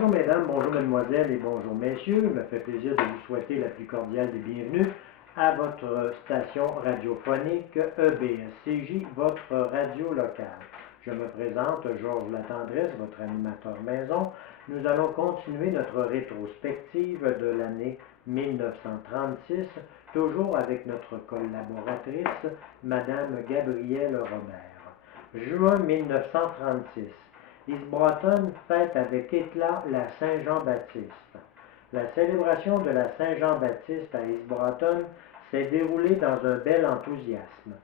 Bonjour mesdames, bonjour mesdemoiselles et bonjour messieurs. Il me fait plaisir de vous souhaiter la plus cordiale des bienvenues à votre station radiophonique EBSCJ, votre radio locale. Je me présente, Georges Latendresse, votre animateur maison. Nous allons continuer notre rétrospective de l'année 1936, toujours avec notre collaboratrice, Madame Gabrielle Robert. Juin 1936. East-Broughton fête avec éclat la Saint-Jean-Baptiste. La célébration de la Saint-Jean-Baptiste à East-Broughton s'est déroulée dans un bel enthousiasme.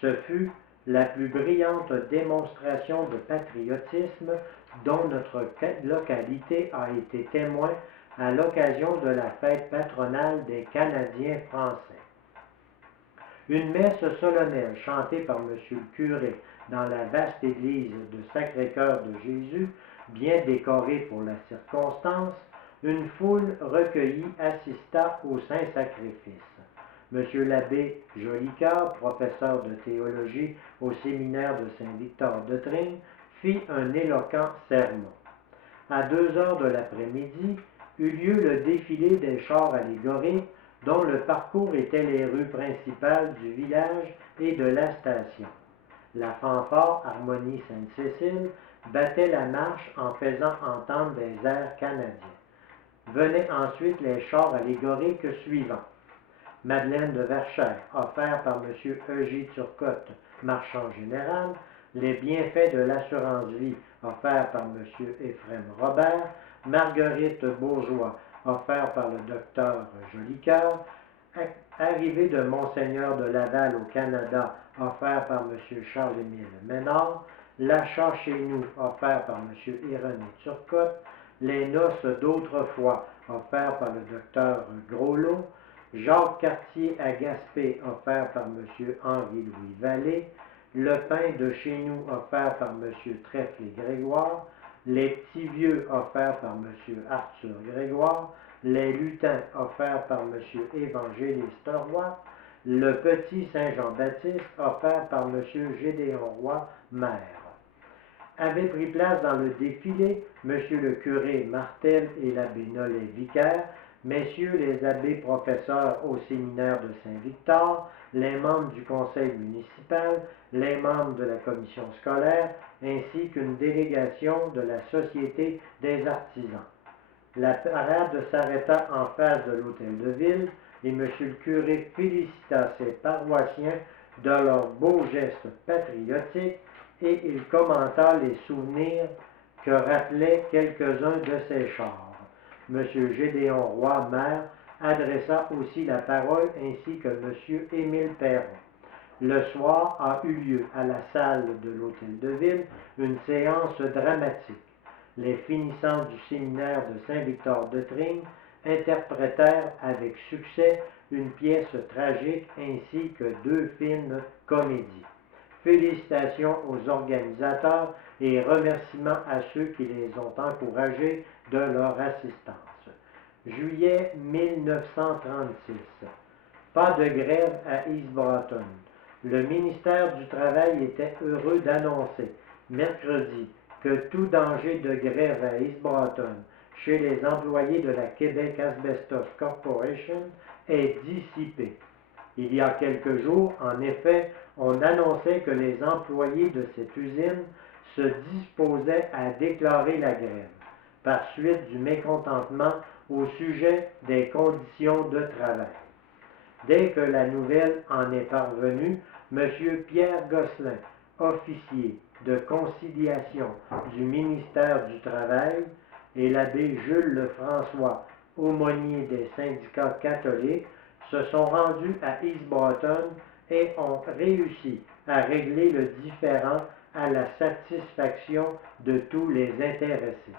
Ce fut la plus brillante démonstration de patriotisme dont notre localité a été témoin à l'occasion de la fête patronale des Canadiens français. Une messe solennelle chantée par M. le curé dans la vaste église de Sacré-Cœur de Jésus, bien décorée pour la circonstance, une foule recueillie assista au Saint-Sacrifice. M. l'abbé Jolicoeur, professeur de théologie au séminaire de Saint-Victor-de-Tring, fit un éloquent sermon. À 2 heures de l'après-midi, eut lieu le défilé des chars allégoriques dont le parcours était les rues principales du village et de la station. La fanfare Harmonie Sainte-Cécile battait la marche en faisant entendre des airs canadiens. Venaient ensuite les chars allégoriques suivants. Madeleine de Verchères, offert par M. E.J. Turcotte, marchand général, les bienfaits de l'assurance-vie, offert par M. Éphrem Robert, Marguerite Bourgeois, offert par le docteur Jolicoeur, arrivée de Monseigneur de Laval au Canada, offert par M. Charles-Émile Ménard, l'achat chez nous, offert par M. Irénée Turcotte, les noces d'autrefois, offert par le docteur Groslot, Jacques Cartier à Gaspé, offert par M. Henri-Louis Vallée, le pain de chez nous, offert par M. Trèfle-Grégoire, les petits vieux, offerts par M. Arthur Grégoire, les lutins, offerts par M. Évangéliste Roy, le petit Saint-Jean-Baptiste, offert par M. Gédéon Roy, maire. Avaient pris place dans le défilé M. le curé Martel et l'abbé Nollet vicaire, messieurs les abbés professeurs au séminaire de Saint-Victor, les membres du conseil municipal, les membres de la commission scolaire, ainsi qu'une délégation de la Société des artisans. La parade s'arrêta en face de l'hôtel de ville et M. le curé félicita ses paroissiens de leurs beaux gestes patriotiques et il commenta les souvenirs que rappelaient quelques-uns de ses chars. M. Gédéon Roy, maire, adressa aussi la parole ainsi que M. Émile Perron. Le soir a eu lieu à la salle de l'hôtel de ville une séance dramatique. Les finissants du séminaire de Saint-Victor-de-Tring interprétèrent avec succès une pièce tragique ainsi que 2 fines comédies. Félicitations aux organisateurs et remerciements à ceux qui les ont encouragés de leur assistance. Juillet 1936. Pas de grève à East-Broughton. Le ministère du Travail était heureux d'annoncer, mercredi, que tout danger de grève à East-Broughton chez les employés de la Québec Asbestos Corporation est dissipé. Il y a quelques jours, en effet, on annonçait que les employés de cette usine se disposaient à déclarer la grève, par suite du mécontentement au sujet des conditions de travail. Dès que la nouvelle en est parvenue, M. Pierre Gosselin, officier de conciliation du ministère du Travail, et l'abbé Jules Lefrançois, aumônier des syndicats catholiques, se sont rendus à East-Broughton et ont réussi à régler le différend à la satisfaction de tous les intéressés.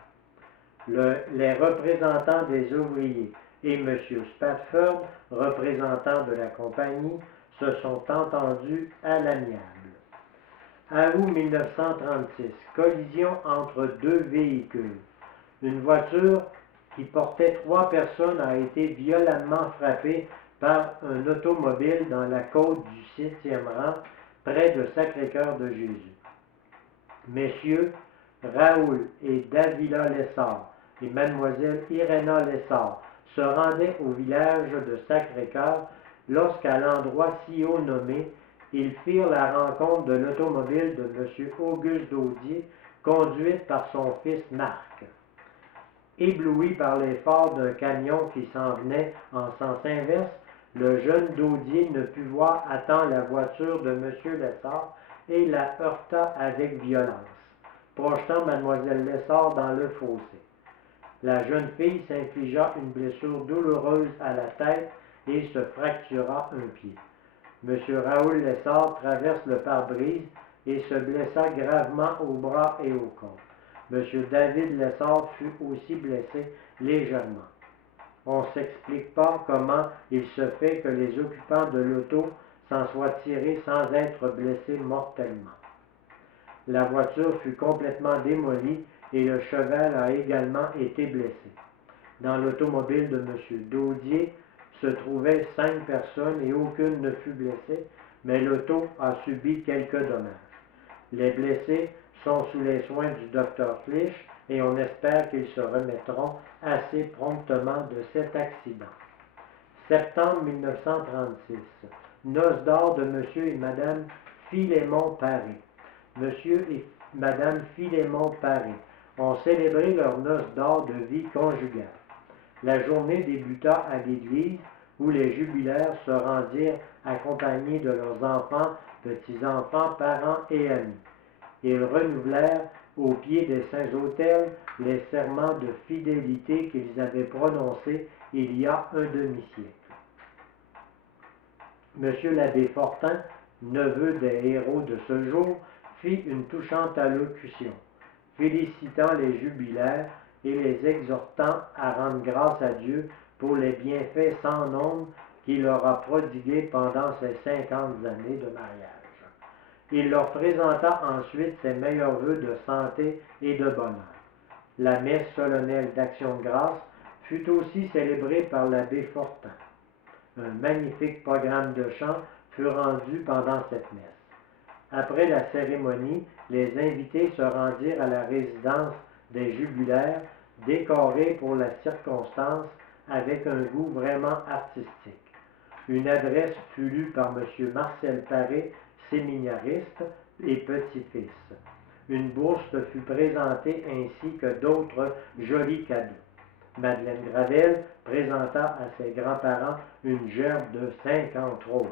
Les représentants des ouvriers et M. Spafford, représentant de la compagnie, se sont entendus à l'amiable. À août 1936, collision entre 2 véhicules. Une voiture qui portait 3 personnes a été violemment frappée par un automobile dans la côte du 7e rang, près de Sacré-Cœur de Jésus. Messieurs Raoul et Davila Lessard, et Mademoiselle Iréna Lessard se rendaient au village de Sacré-Cœur lorsqu'à l'endroit si haut nommé, ils firent la rencontre de l'automobile de M. Auguste Daudier, conduite par son fils Marc. Ébloui par l'effort d'un camion qui s'en venait en sens inverse, le jeune Daudier ne put voir à temps la voiture de M. Lessard et la heurta avec violence, projetant Mlle Lessard dans le fossé. La jeune fille s'infligea une blessure douloureuse à la tête et se fractura un pied. M. Raoul Lessard traverse le pare-brise et se blessa gravement au bras et au corps. M. David Lessard fut aussi blessé légèrement. On ne s'explique pas comment il se fait que les occupants de l'auto s'en soient tirés sans être blessés mortellement. La voiture fut complètement démolie et le cheval a également été blessé. Dans l'automobile de M. Daudier se trouvaient 5 personnes et aucune ne fut blessée, mais l'auto a subi quelques dommages. Les blessés sont sous les soins du Dr Clich et on espère qu'ils se remettront assez promptement de cet accident. Septembre 1936. Noces d'or de M. et Mme Philémon Paré. M. et Mme Philémon Paré ont célébré leurs noces d'or de vie conjugale. La journée débuta à l'église où les jubilaires se rendirent accompagnés de leurs enfants, petits-enfants, parents et amis. Ils renouvelèrent au pied des saints-autels les serments de fidélité qu'ils avaient prononcés il y a un demi-siècle. M. l'abbé Fortin, neveu des héros de ce jour, fit une touchante allocution, félicitant les jubilaires et les exhortant à rendre grâce à Dieu pour les bienfaits sans nombre qu'il leur a prodigués pendant ces 50 années de mariage. Il leur présenta ensuite ses meilleurs vœux de santé et de bonheur. La messe solennelle d'action de grâce fut aussi célébrée par l'abbé Fortin. Un magnifique programme de chant fut rendu pendant cette messe. Après la cérémonie, les invités se rendirent à la résidence des jubulaires, décorée pour la circonstance avec un goût vraiment artistique. Une adresse fut lue par M. Marcel Paré, séminariste et petit-fils. Une bourse fut présentée ainsi que d'autres jolis cadeaux. Madeleine Gravel présenta à ses grands-parents une gerbe de 50 roses.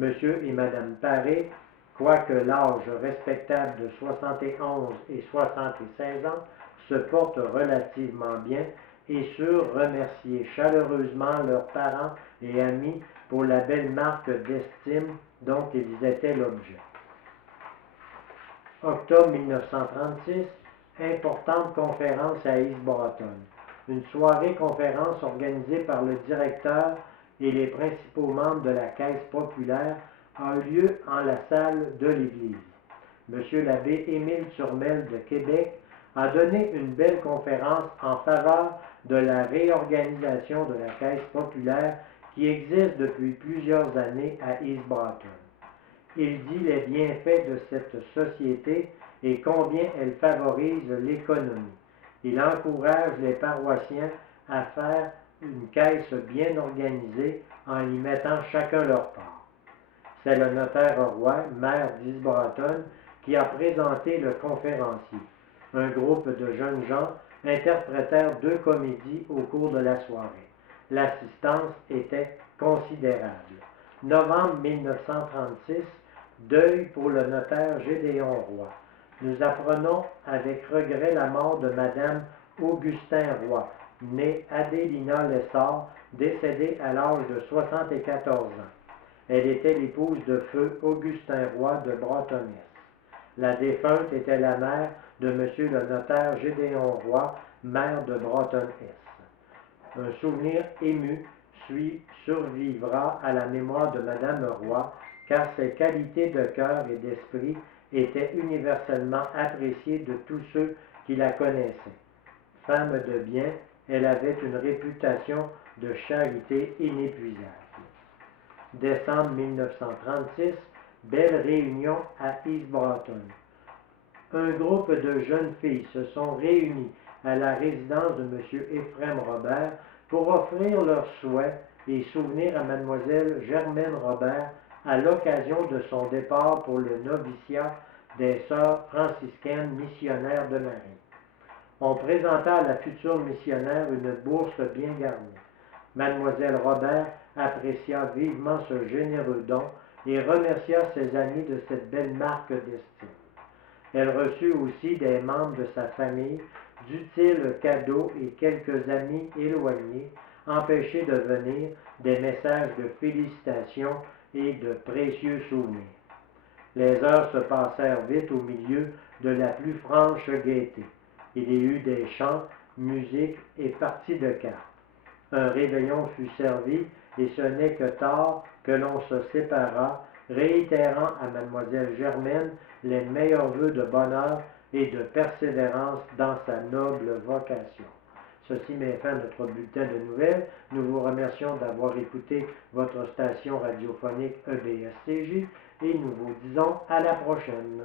M. et Mme Paré, quoique l'âge respectable de 71 et 76 ans, se portent relativement bien et surent remercier chaleureusement leurs parents et amis pour la belle marque d'estime dont ils étaient l'objet. Octobre 1936, importante conférence à East Broughton. Une soirée-conférence organisée par le directeur et les principaux membres de la Caisse populaire a eu lieu en la salle de l'église. M. l'abbé Émile Turmel de Québec a donné une belle conférence en faveur de la réorganisation de la Caisse populaire qui existe depuis plusieurs années à East Broughton. Il dit les bienfaits de cette société et combien elle favorise l'économie. Il encourage les paroissiens à faire une caisse bien organisée en y mettant chacun leur part. C'est le notaire Roy, maire d'East Broughton, qui a présenté le conférencier. Un groupe de jeunes gens interprétèrent 2 comédies au cours de la soirée. L'assistance était considérable. Novembre 1936, deuil pour le notaire Gédéon Roy. Nous apprenons avec regret la mort de Madame Augustin Roy, née Adélina Lessard, décédée à l'âge de 74 ans. Elle était l'épouse de feu Augustin Roy de Broughton-Est. La défunte était la mère de M. le notaire Gédéon Roy, maire de Broughton-Est. Un souvenir ému survivra à la mémoire de Madame Roy, car ses qualités de cœur et d'esprit étaient universellement appréciées de tous ceux qui la connaissaient. Femme de bien, elle avait une réputation de charité inépuisable. Décembre 1936, belle réunion à East Broughton. Un groupe de jeunes filles se sont réunies à la résidence de M. Éphrem Robert pour offrir leurs souhaits et souvenirs à Mlle Germaine Robert à l'occasion de son départ pour le noviciat des Sœurs franciscaines missionnaires de Marie. On présenta à la future missionnaire une bourse bien garnie. Mlle Robert apprécia vivement ce généreux don et remercia ses amis de cette belle marque d'estime. Elle reçut aussi des membres de sa famille d'utiles cadeaux et quelques amis éloignés, empêchés de venir, des messages de félicitations et de précieux souvenirs. Les heures se passèrent vite au milieu de la plus franche gaieté. Il y eut des chants, musique et parties de cartes. Un réveillon fut servi et ce n'est que tard que l'on se sépara, réitérant à Mlle Germaine les meilleurs vœux de bonheur et de persévérance dans sa noble vocation. Ceci met fin à notre bulletin de nouvelles. Nous vous remercions d'avoir écouté votre station radiophonique EBS-CJ et nous vous disons à la prochaine.